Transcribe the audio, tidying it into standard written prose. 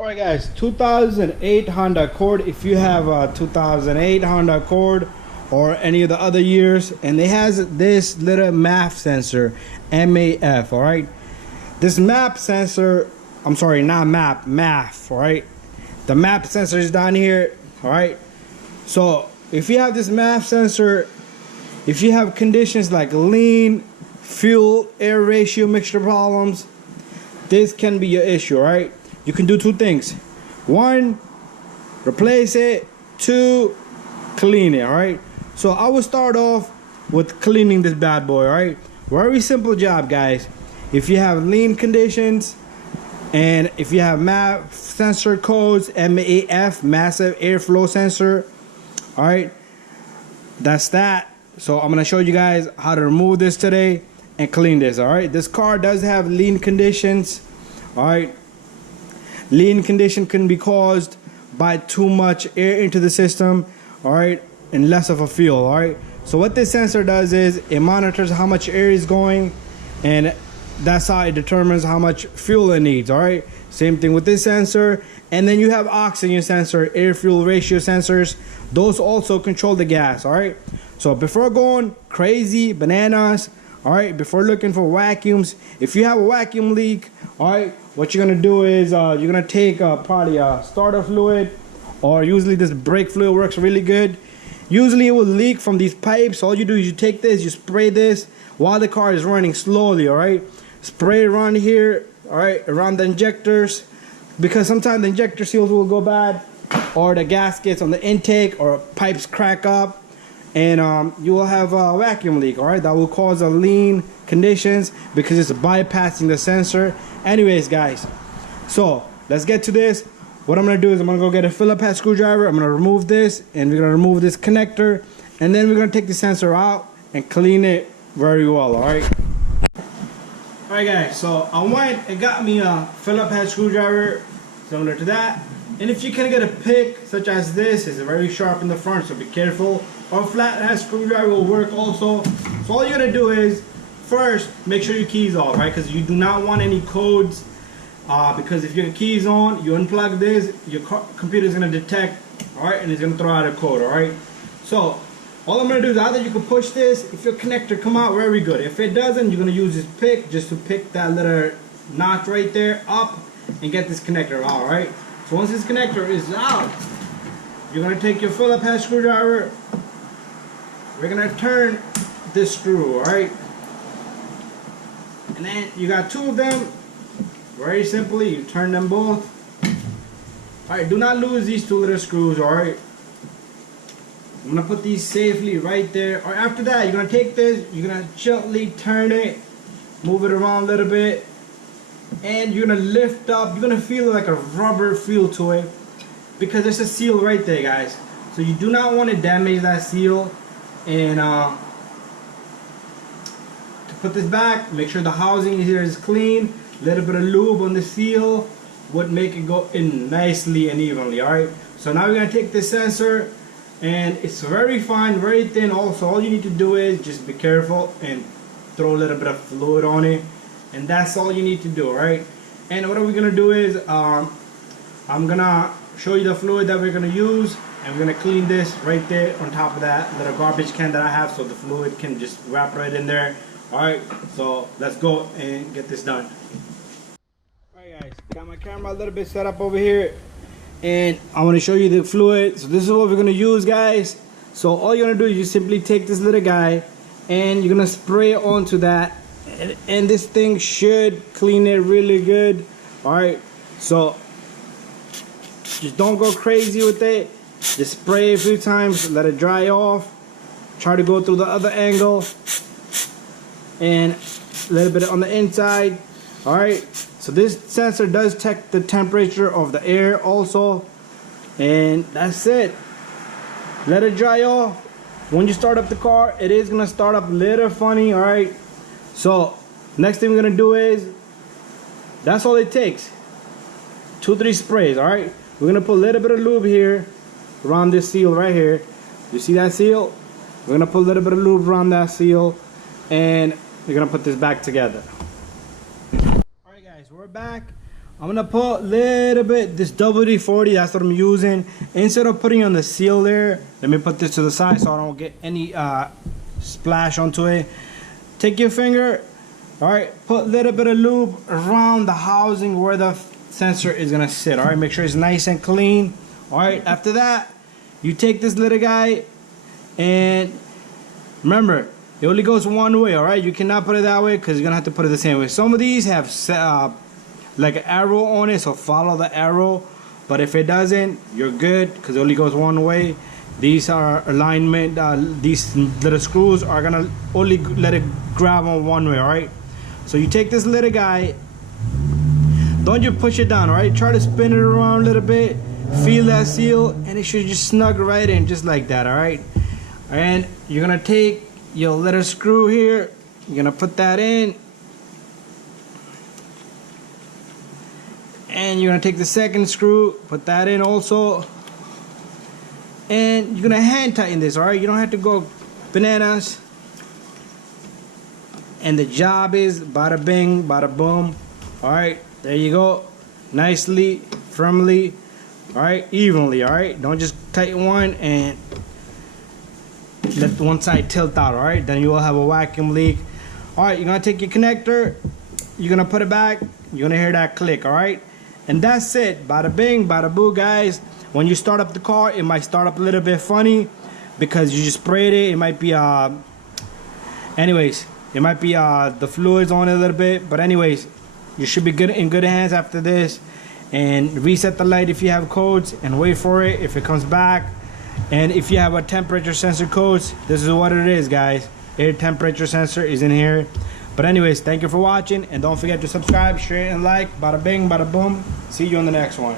Alright guys, 2008 Honda Accord. If you have a 2008 Honda Accord or any of the other years, and it has this little MAF sensor, MAF, alright? This MAP sensor, I'm sorry, not MAP, MAF, alright? The MAP sensor is down here, alright? So if you have this MAF sensor, if you have conditions like lean, fuel, air ratio mixture problems, this can be your issue, alright? You can do two things. One, replace it. Two, clean it, alright? So I will start off with cleaning this bad boy, alright? Very simple job, guys. If you have lean conditions and if you have MAF sensor codes, MAF, massive airflow sensor, alright? That's that. So I'm gonna show you guys how to remove this today and clean this, alright? This car does have lean conditions, alright? Lean condition can be caused by too much air into the system, alright, and less of a fuel, alright? So what this sensor does is it monitors how much air is going, and that's how it determines how much fuel it needs, alright? Same thing with this sensor. And then you have oxygen sensor, air fuel ratio sensors. Those also control the gas, alright? So before going crazy bananas, alright, before looking for vacuums, if you have a vacuum leak, alright, what you're gonna do is you're gonna take probably a starter fluid, or usually this brake fluid works really good. Usually it will leak from these pipes. All you do is you take this, you spray this while the car is running slowly, alright? Spray around here, alright, around the injectors, because sometimes the injector seals will go bad, or the gaskets on the intake, or pipes crack up, and you will have a vacuum leak, alright? That will cause a lean conditions because it's bypassing the sensor. Anyways, guys, so let's get to this. What I'm gonna do is I'm gonna go get a Phillips head screwdriver. I'm gonna remove this, and we're gonna remove this connector, and then we're gonna take the sensor out and clean it very well, alright? Alright guys, so I went and got me a Phillips head screwdriver similar to that. And if you can get a pick such as this, it's very sharp in the front, so be careful. Or a flathead screwdriver will work also. So all you're gonna do is first make sure your keys off, right? Because you do not want any codes. Because if your keys on, you unplug this, your computer is gonna detect, all right, and it's gonna throw out a code, all right. So all I'm gonna do is either you can push this. If your connector come out, very good. If it doesn't, you're gonna use this pick just to pick that little notch right there up and get this connector out, right? So once this connector is out, you're gonna take your Phillips head screwdriver. We're gonna turn this screw, all right? And then you got two of them. Very simply, you turn them both. All right, do not lose these two little screws, all right? I'm gonna put these safely right there. Or after that, you're gonna take this, you're gonna gently turn it, move it around a little bit, and you're gonna lift up. You're gonna feel like a rubber feel to it because there's a seal right there, guys. So you do not want to damage that seal. And to put this back, make sure the housing here is clean. A little bit of lube on the seal would make it go in nicely and evenly, alright? So now we're going to take this sensor, and it's very fine, very thin also. All you need to do is just be careful and throw a little bit of fluid on it, and that's all you need to do, alright? And what we're going to do is I'm going to show you the fluid that we're going to use, and we're going to clean this right there on top of that little garbage can that I have, so the fluid can just wrap right in there. Alright, so let's go and get this done. Alright guys, got my camera a little bit set up over here, and I want to show you the fluid. So this is what we're going to use, guys. So all you're going to do is you simply take this little guy and you're going to spray it onto that, and this thing should clean it really good. Alright, so just don't go crazy with it. Just spray it a few times, let it dry off. Try to go through the other angle, and a little bit on the inside. Alright, so this sensor does check the temperature of the air also, and that's it. Let it dry off. When you start up the car, it is gonna start up a little funny. Alright, so next thing we're gonna do is, that's all it takes, 2-3 sprays. Alright, we're gonna put a little bit of lube here around this seal right here. You see that seal? We're gonna put a little bit of lube around that seal, and we're gonna put this back together. Alright guys, we're back. I'm gonna put a little bit this WD-40. That's what I'm using. Instead of putting on the seal there, let me put this to the side so I don't get any splash onto it. Take your finger, all right, put a little bit of lube around the housing where the sensor is gonna sit. All right, make sure it's nice and clean. All right, after that, you take this little guy, and remember, it only goes one way. All right, you cannot put it that way because you're gonna have to put it the same way. Some of these have like an arrow on it, so follow the arrow. But if it doesn't, you're good because it only goes one way. These are alignment. These little screws are gonna only let it grab on one way. All right. So you take this little guy. Don't just push it down. All right. Try to spin it around a little bit. Feel that seal, and it should just snug right in, just like that. All right. And you're gonna take your little screw here. You're gonna put that in. And you're gonna take the second screw, put that in also, and you're gonna hand tighten this. All right, you don't have to go bananas, and the job is bada bing bada boom. All right, there you go, nicely, firmly, all right, evenly. All right, don't just tighten one and let one side tilt out. All right, then you will have a vacuum leak. All right, you're gonna take your connector, you're gonna put it back, you're gonna hear that click. All right. And that's it. Bada bing, bada boo, guys. When you start up the car, it might start up a little bit funny because you just sprayed it. It might be anyways, it might be the fluids on it a little bit. But anyways, you should be good in good hands after this. And reset the light if you have codes and wait for it if it comes back. And if you have a temperature sensor codes, this is what it is, guys. Air temperature sensor is in here. But anyways, thank you for watching, and don't forget to subscribe, share, and like. Bada bing, bada boom. See you on the next one.